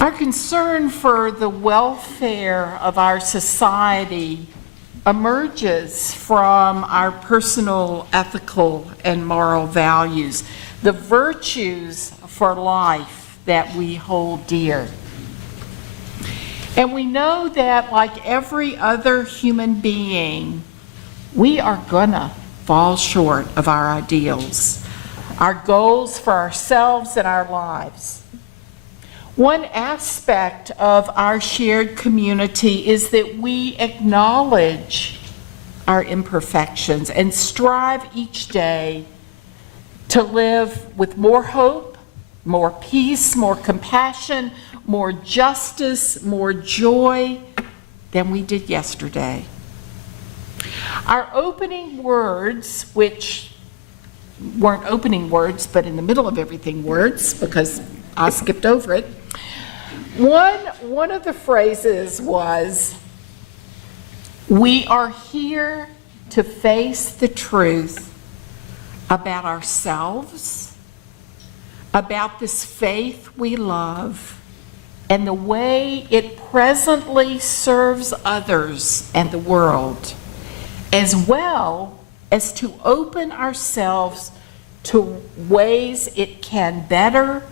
Our concern for the welfare of our society emerges from our personal ethical and moral values, the virtues for life that we hold dear. And we know that, like every other human being, we are gonna fall short of our ideals, our goals for ourselves and our lives. One aspect of our shared community is that we acknowledge our imperfections and strive each day to live with more hope, more peace, more compassion, more justice, more joy than we did yesterday. Our opening words, which weren't opening words, but in the middle of everything words, because I skipped over it, one of the phrases was, "We are here to face the truth about ourselves, about this faith we love, and the way it presently serves others and the world, as well as to open ourselves to ways it can better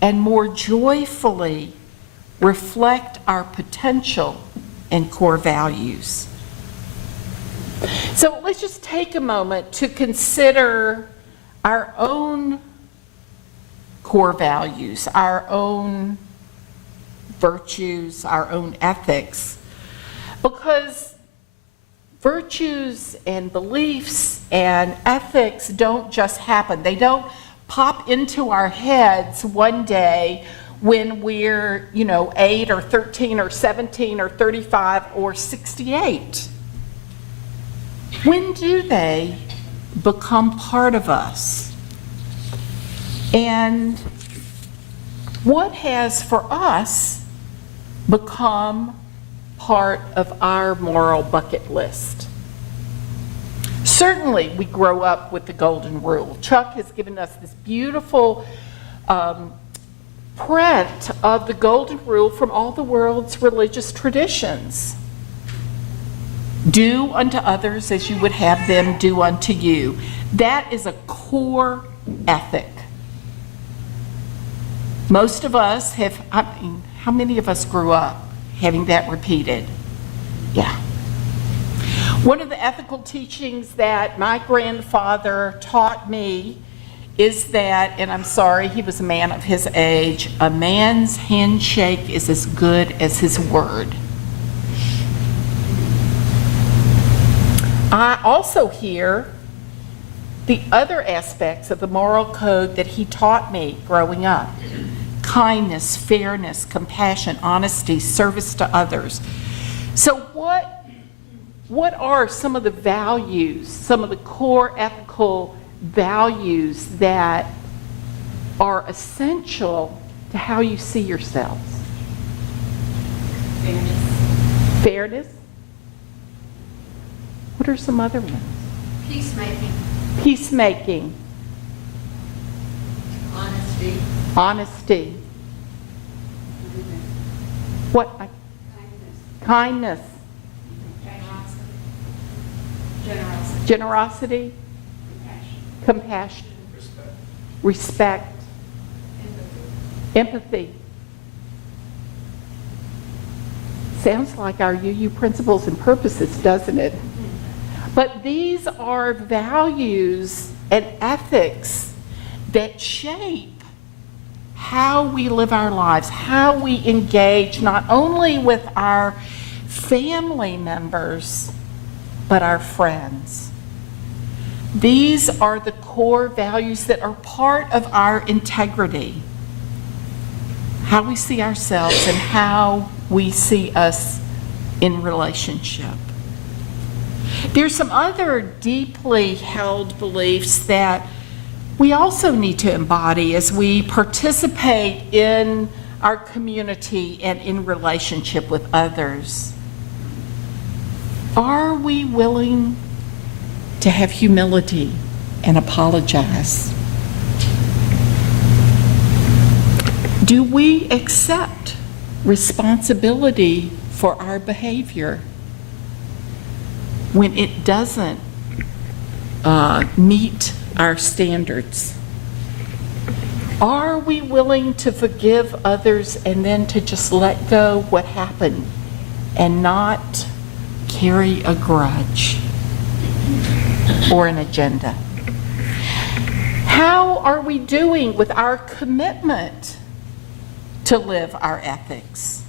and more joyfully reflect our potential and core values." So let's just take a moment to consider our own core values, our own virtues, our own ethics, because virtues and beliefs and ethics don't just happen. They don't pop into our heads one day when we're, 8 or 13 or 17 or 35 or 68. When do they become part of us? And what has for us become part of our moral bucket list? Certainly, we grow up with the golden rule. Chuck has given us this beautiful print of the golden rule from all the world's religious traditions. Do unto others as you would have them do unto you. That is a core ethic. Most of us have, how many of us grew up having that repeated? Yeah. One of the ethical teachings that my grandfather taught me is that, and I'm sorry, he was a man of his age, a man's handshake is as good as his word. I also hear the other aspects of the moral code that he taught me growing up: kindness, fairness, compassion, honesty, service to others. So what are some of the values, some of the core ethical values that are essential to how you see yourselves? Fairness. Fairness? What are some other ones? Peacemaking. Peacemaking. Honesty. Honesty. Kindness. What? Kindness. Kindness. Generosity. Generosity. Compassion. Compassion. Respect. Empathy. Sounds like our UU principles and purposes, doesn't it? But these are values and ethics that shape how we live our lives, how we engage not only with our family members, but our friends. These are the core values that are part of our integrity, how we see ourselves and how we see us in relationship. There's some other deeply held beliefs that we also need to embody as we participate in our community and in relationship with others. Are we willing to have humility and apologize? Do we accept responsibility for our behavior when it doesn't meet our standards? Are we willing to forgive others and then to just let go what happened and not carry a grudge or an agenda? How are we doing with our commitment to live our ethics?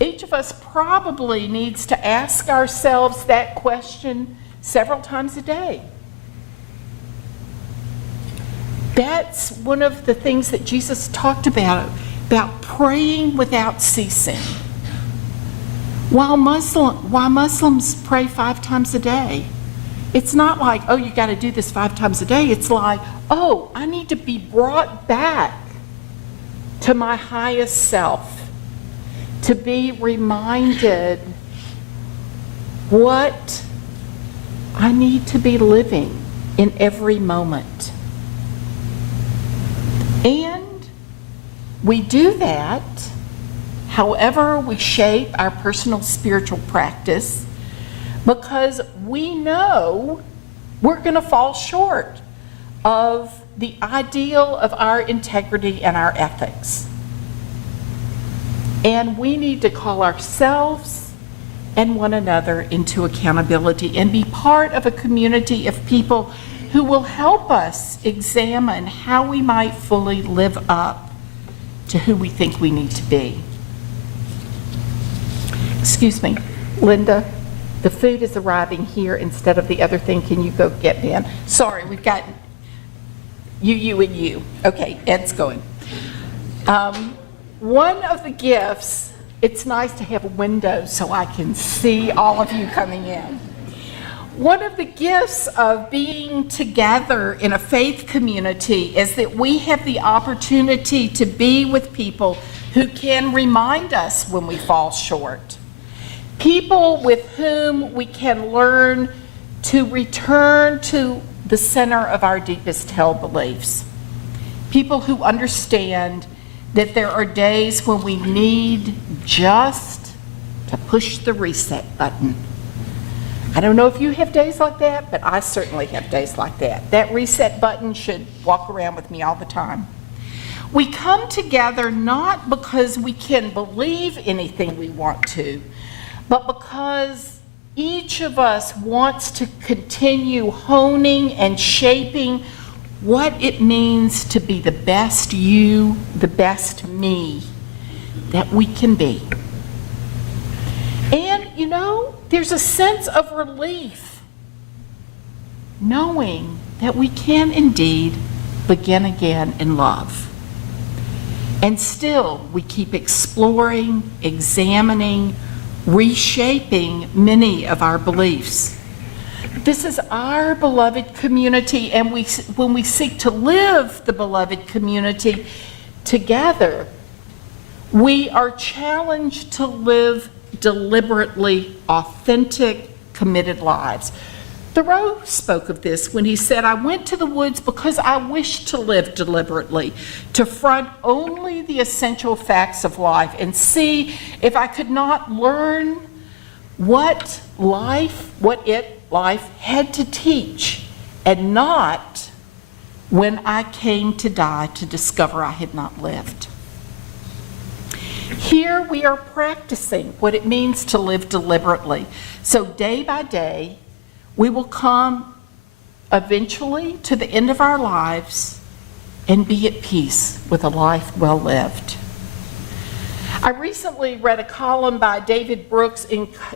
Each of us probably needs to ask ourselves that question several times a day. That's one of the things that Jesus talked about praying without ceasing. While Muslims pray 5 times a day, it's not like, oh, you got to do this 5 times a day. It's like, oh, I need to be brought back to my highest self, to be reminded what I need to be living in every moment. And we do that however we shape our personal spiritual practice, because we know we're going to fall short of the ideal of our integrity and our ethics. And we need to call ourselves and one another into accountability and be part of a community of people who will help us examine how we might fully live up to who we think we need to be. Excuse me, Linda, the food is arriving here instead of the other thing. Can you go get Ben? Sorry, we've got you, and you. Okay, Ed's going. One of the gifts, it's nice to have a window so I can see all of you coming in. One of the gifts of being together in a faith community is that we have the opportunity to be with people who can remind us when we fall short. People with whom we can learn to return to the center of our deepest held beliefs. People who understand that there are days when we need just to push the reset button. I don't know if you have days like that, but I certainly have days like that. That reset button should walk around with me all the time. We come together not because we can believe anything we want to, but because each of us wants to continue honing and shaping what it means to be the best you, the best me that we can be. And, you know, there's a sense of relief knowing that we can indeed begin again in love. And still, we keep exploring, examining, reshaping many of our beliefs. This is our beloved community, and when we seek to live the beloved community together, we are challenged to live deliberately authentic, committed lives. Thoreau spoke of this when he said, "I went to the woods because I wished to live deliberately, to front only the essential facts of life and see if I could not learn what life had to teach, and not when I came to die to discover I had not lived." Here we are practicing what it means to live deliberately. So day by day, we will come eventually to the end of our lives and be at peace with a life well lived. I recently read a column by David Brooks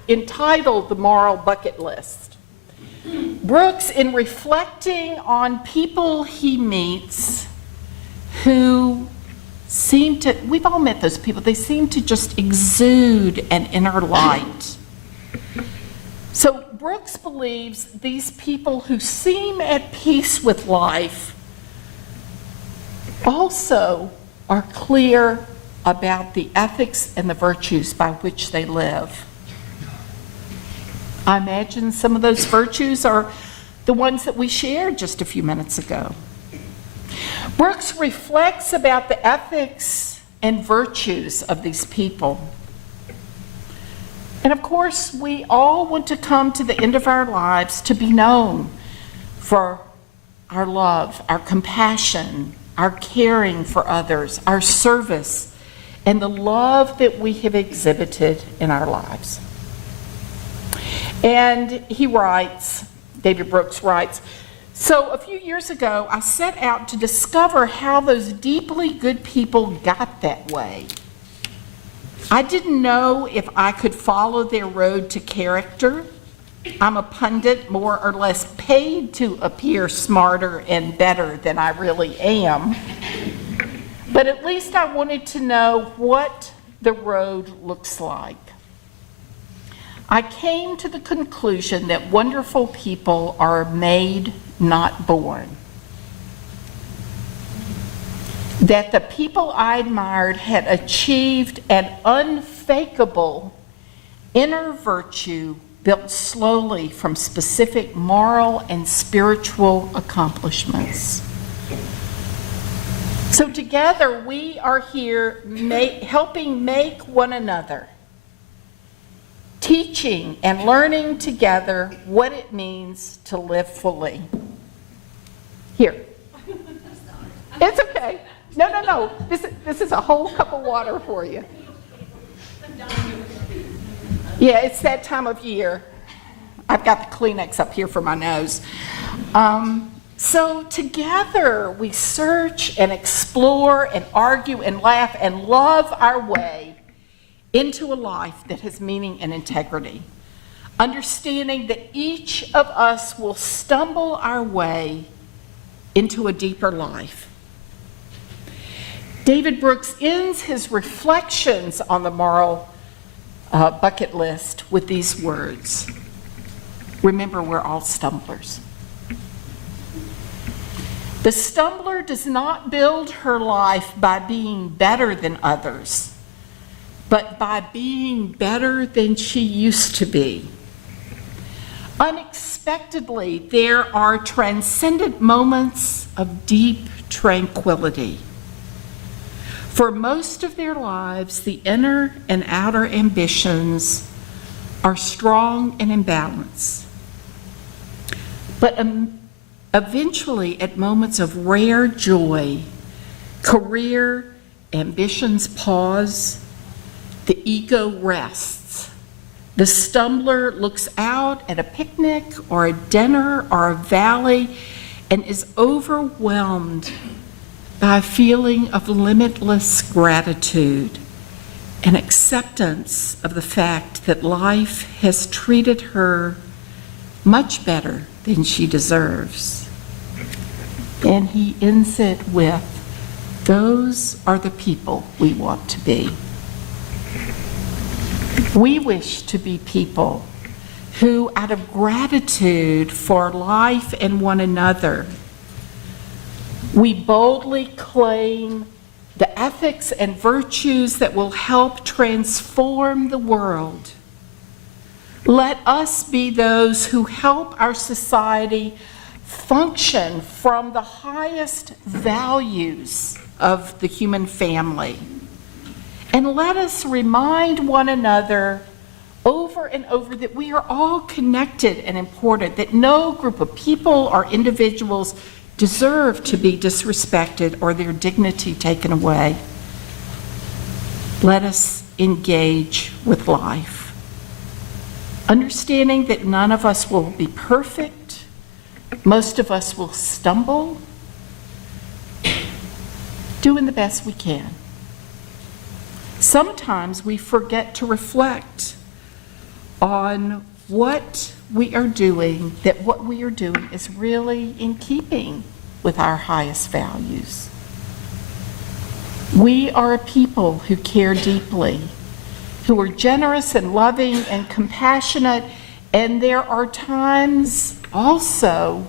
entitled "The Moral Bucket List." Brooks, in reflecting on people he meets who seem to, we've all met those people, they seem to just exude an inner light. So Brooks believes these people who seem at peace with life also are clear about the ethics and the virtues by which they live. I imagine some of those virtues are the ones that we shared just a few minutes ago. Brooks reflects about the ethics and virtues of these people. And of course, we all want to come to the end of our lives to be known for our love, our compassion, our caring for others, our service, and the love that we have exhibited in our lives. And he writes, David Brooks writes, so a few years ago, I set out to discover how those deeply good people got that way. I didn't know if I could follow their road to character. I'm a pundit, more or less paid to appear smarter and better than I really am. But at least I wanted to know what the road looks like. I came to the conclusion that wonderful people are made, not born. That the people I admired had achieved an unfakeable inner virtue built slowly from specific moral and spiritual accomplishments. So together we are here helping make one another, teaching and learning together what it means to live fully. Here. It's okay. No. This is a whole cup of water for you. Yeah, it's that time of year. I've got the Kleenex up here for my nose. So together we search and explore and argue and laugh and love our way into a life that has meaning and integrity, understanding that each of us will stumble our way into a deeper life. David Brooks ends his reflections on the moral bucket list with these words. Remember, we're all stumblers. The stumbler does not build her life by being better than others, but by being better than she used to be. Unexpectedly, there are transcendent moments of deep tranquility. For most of their lives, the inner and outer ambitions are strong and in balance. But eventually, at moments of rare joy, career ambitions pause, the ego rests. The stumbler looks out at a picnic or a dinner or a valley and is overwhelmed by a feeling of limitless gratitude and acceptance of the fact that life has treated her much better than she deserves. And he ends it with, those are the people we want to be. We wish to be people who, out of gratitude for life and one another, we boldly claim the ethics and virtues that will help transform the world. Let us be those who help our society function from the highest values of the human family. And let us remind one another over and over that we are all connected and important, that no group of people or individuals deserve to be disrespected or their dignity taken away. Let us engage with life, understanding that none of us will be perfect. Most of us will stumble, doing the best we can. Sometimes we forget to reflect on what we are doing, that what we are doing is really in keeping with our highest values. We are a people who care deeply, who are generous and loving and compassionate, and there are times also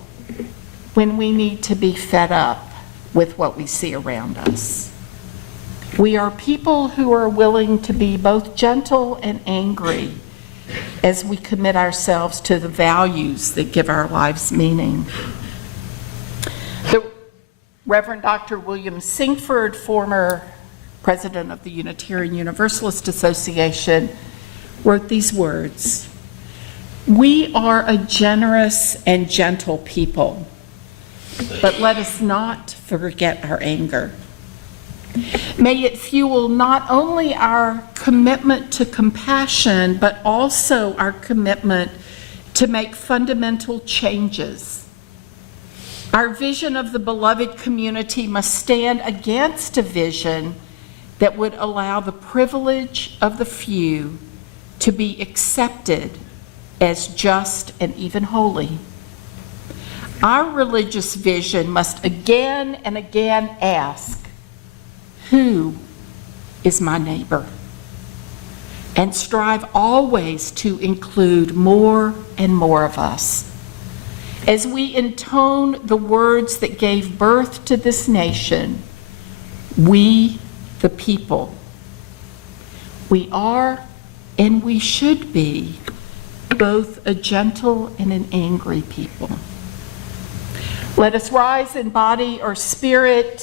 when we need to be fed up with what we see around us. We are people who are willing to be both gentle and angry as we commit ourselves to the values that give our lives meaning. The Reverend Dr. William Singford, former president of the Unitarian Universalist Association, wrote these words: "We are a generous and gentle people, but let us not forget our anger. May it fuel not only our commitment to compassion, but also our commitment to make fundamental changes. Our vision of the beloved community must stand against a vision that would allow the privilege of the few to be accepted as just and even holy. Our religious vision must again and again ask, who is my neighbor? And strive always to include more and more of us. As we intone the words that gave birth to this nation, we, the people, we are and we should be both a gentle and an angry people. Let us rise in body or spirit